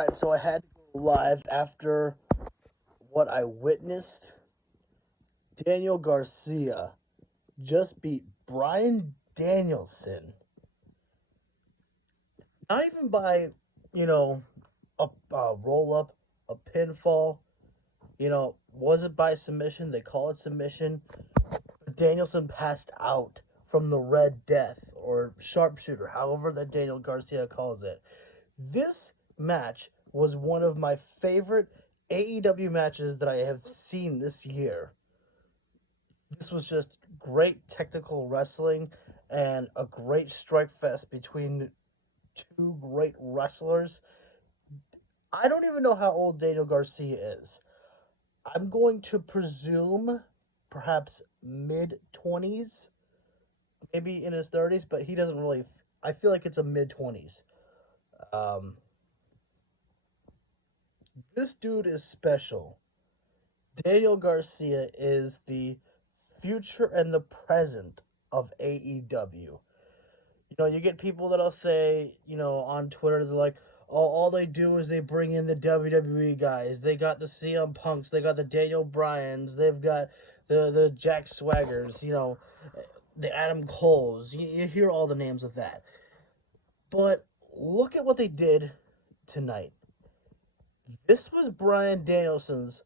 Alright, so I had to go live after what I witnessed. Daniel Garcia just beat Bryan Danielson. Not even by, you know, a roll up, a pinfall. Was it by submission? They call it submission. Danielson passed out from the Red Death or sharpshooter, however that Daniel Garcia calls it. This match was one of my favorite AEW matches that I have seen this year. This was just great technical wrestling and a great strike fest between two great wrestlers. I don't even know how old Daniel Garcia is. I'm going to presume perhaps mid 20s, maybe in his 30s, but he doesn't really. I feel like it's a mid 20s. Um, this dude is special. Daniel Garcia is the future and the present of AEW. You get people that'll say, on Twitter, they're like, oh, all they do is they bring in the WWE guys. They got the CM Punks, they got the Daniel Bryans, they've got the Jack Swaggers, the Adam Coles. You hear all the names of that. But look at what they did tonight. This was Bryan Danielson's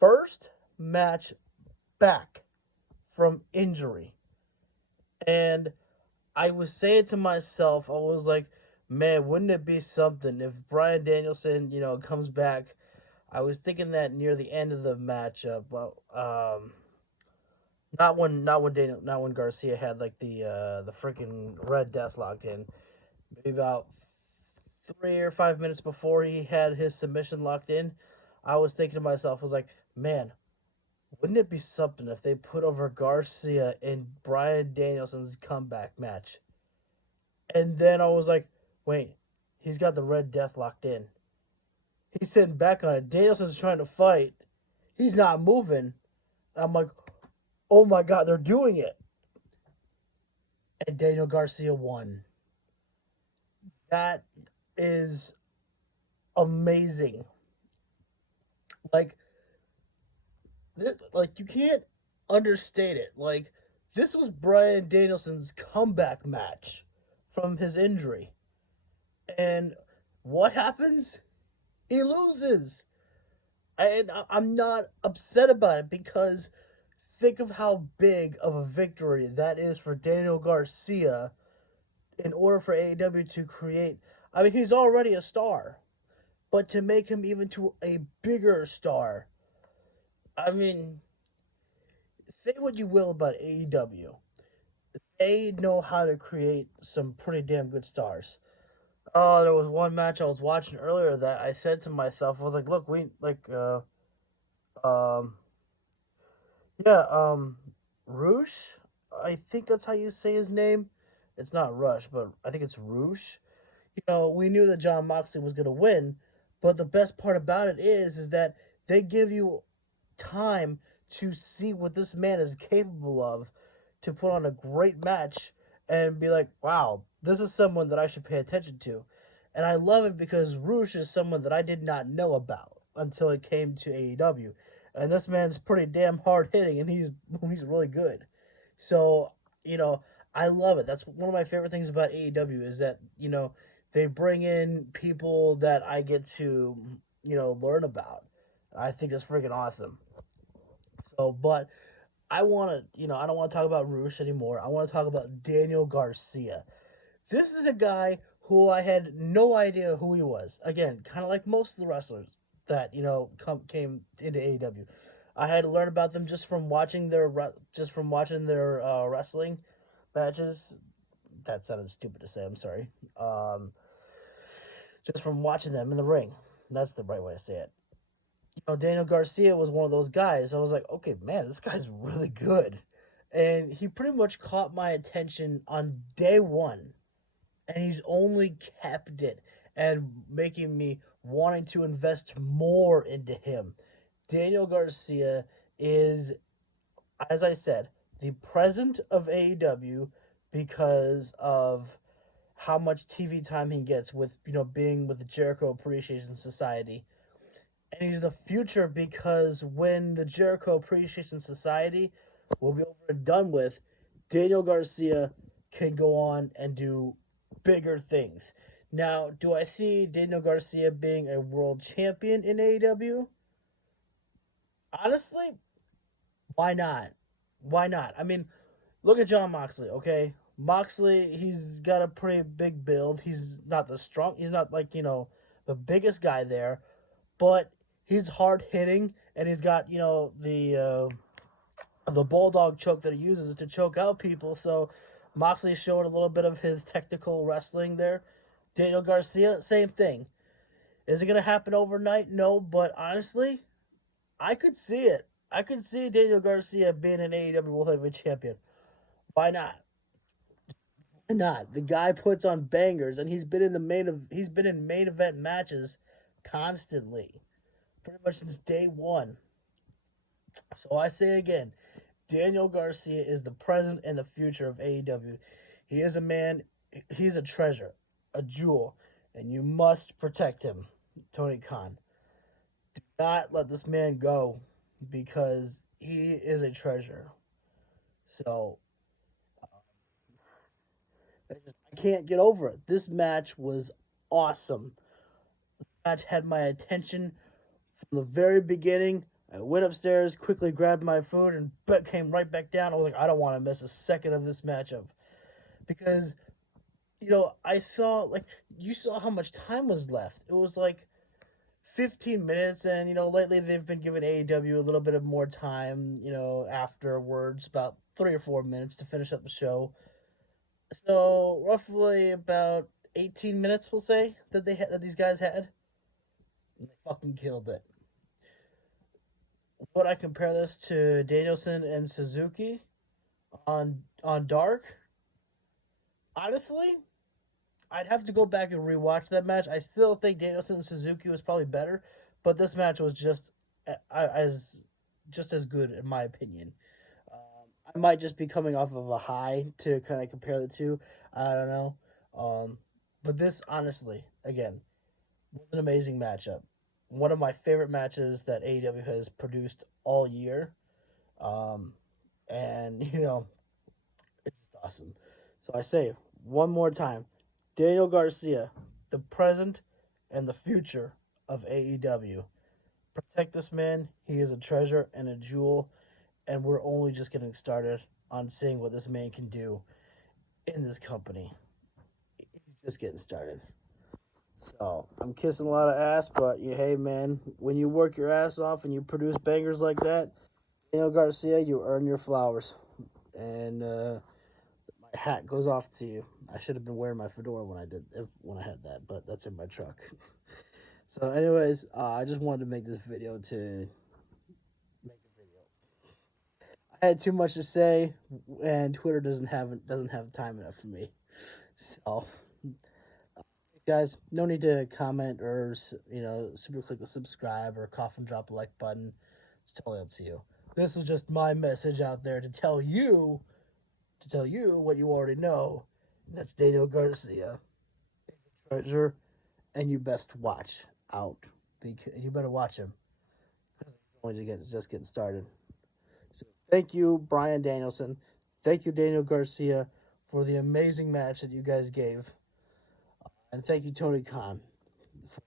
first match back from injury. And I was saying to myself, I was like, man, wouldn't it be something if Bryan Danielson, comes back? I was thinking that near the end of the matchup. Well, not when Garcia had like the freaking Red Death locked in. Maybe about 3 or 5 minutes before he had his submission locked in, I was thinking to myself, I was like, man, wouldn't it be something if they put over Garcia in Bryan Danielson's comeback match? And then I was like, wait, he's got the Red Death locked in. He's sitting back on it. Danielson's trying to fight. He's not moving. I'm like, oh my God, they're doing it. And Daniel Garcia won. That is amazing. Like you can't understate it. Like, this was Bryan Danielson's comeback match from his injury. And what happens? He loses. And I'm not upset about it because think of how big of a victory that is for Daniel Garcia in order for AEW to create. I mean, he's already a star, but to make him even to a bigger star. I mean, say what you will about AEW. They know how to create some pretty damn good stars. Oh, there was one match I was watching earlier that I said to myself, I was like, look, um, yeah, Roosh, I think that's how you say his name. It's not Rush, but I think it's Roosh. We knew that John Moxley was going to win, but the best part about it is that they give you time to see what this man is capable of to put on a great match and be like, wow, this is someone that I should pay attention to. And I love it because Roosh is someone that I did not know about until it came to AEW. And this man's pretty damn hard hitting and he's really good. So, I love it. That's one of my favorite things about AEW is that, they bring in people that I get to, learn about. I think it's freaking awesome. So, but I want to, I don't want to talk about Roosh anymore. I want to talk about Daniel Garcia. This is a guy who I had no idea who he was. Again, kind of like most of the wrestlers that came into AEW. I had to learn about them just from watching their wrestling matches. That sounded stupid to say. I'm sorry. Just from watching them in the ring. That's the right way to say it. Daniel Garcia was one of those guys. I was like, okay, man, this guy's really good. And he pretty much caught my attention on day one. And he's only kept it and making me wanting to invest more into him. Daniel Garcia is, as I said, the present of AEW because of how much TV time he gets with being with the Jericho Appreciation Society. And he's the future because when the Jericho Appreciation Society will be over and done with, Daniel Garcia can go on and do bigger things. Now, do I see Daniel Garcia being a world champion in AEW? Honestly, why not? Why not? I mean, look at John Moxley, okay? Moxley, he's got a pretty big build. He's not like, the biggest guy there, but he's hard hitting and he's got, the bulldog choke that he uses to choke out people. So Moxley showed a little bit of his technical wrestling there. Daniel Garcia, same thing. Is it going to happen overnight? No, but honestly, I could see it. I could see Daniel Garcia being an AEW World Heavyweight Champion. Why not? Why not? The guy puts on bangers, and he's been in main event matches constantly, pretty much since day one. So I say again, Daniel Garcia is the present and the future of AEW. He is a man. He's a treasure, a jewel, and you must protect him, Tony Khan. Do not let this man go because he is a treasure. So I can't get over it. This match was awesome. This match had my attention from the very beginning. I went upstairs, quickly grabbed my food, and came right back down. I was like, I don't want to miss a second of this matchup because I saw you saw how much time was left. It was like 15 minutes, and lately they've been giving AEW a little bit of more time. Afterwards, about 3 or 4 minutes to finish up the show. So roughly about 18 minutes, we'll say that these guys had. And they fucking killed it. Would I compare this to Danielson and Suzuki on Dark? Honestly, I'd have to go back and rewatch that match. I still think Danielson and Suzuki was probably better, but this match was just as good in my opinion. I might just be coming off of a high to kind of compare the two. I don't know. But this, honestly, again, was an amazing matchup. One of my favorite matches that AEW has produced all year. Um, and, it's just awesome. So I say, one more time, Daniel Garcia, the present and the future of AEW. Protect this man. He is a treasure and a jewel, and we're only just getting started on seeing what this man can do in this company. He's just getting started. So I'm kissing a lot of ass, but hey, man, when you work your ass off and you produce bangers like that, Daniel Garcia, you earn your flowers. And my hat goes off to you. I should have been wearing my fedora when I had that, but that's in my truck. So, anyways, I just wanted to make this video to make a video. I had too much to say, and Twitter doesn't have time enough for me. So, guys, no need to comment or super click the subscribe or Coffin Drop the like button. It's totally up to you. This was just my message out there to tell you what you already know. That's Daniel Garcia. He's a treasure, and you best watch out. You better watch him because he's only just getting started. So thank you, Bryan Danielson. Thank you, Daniel Garcia, for the amazing match that you guys gave. And thank you, Tony Khan,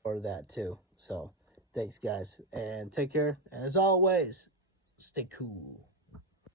for that too. So thanks, guys. And take care. And as always, stay cool.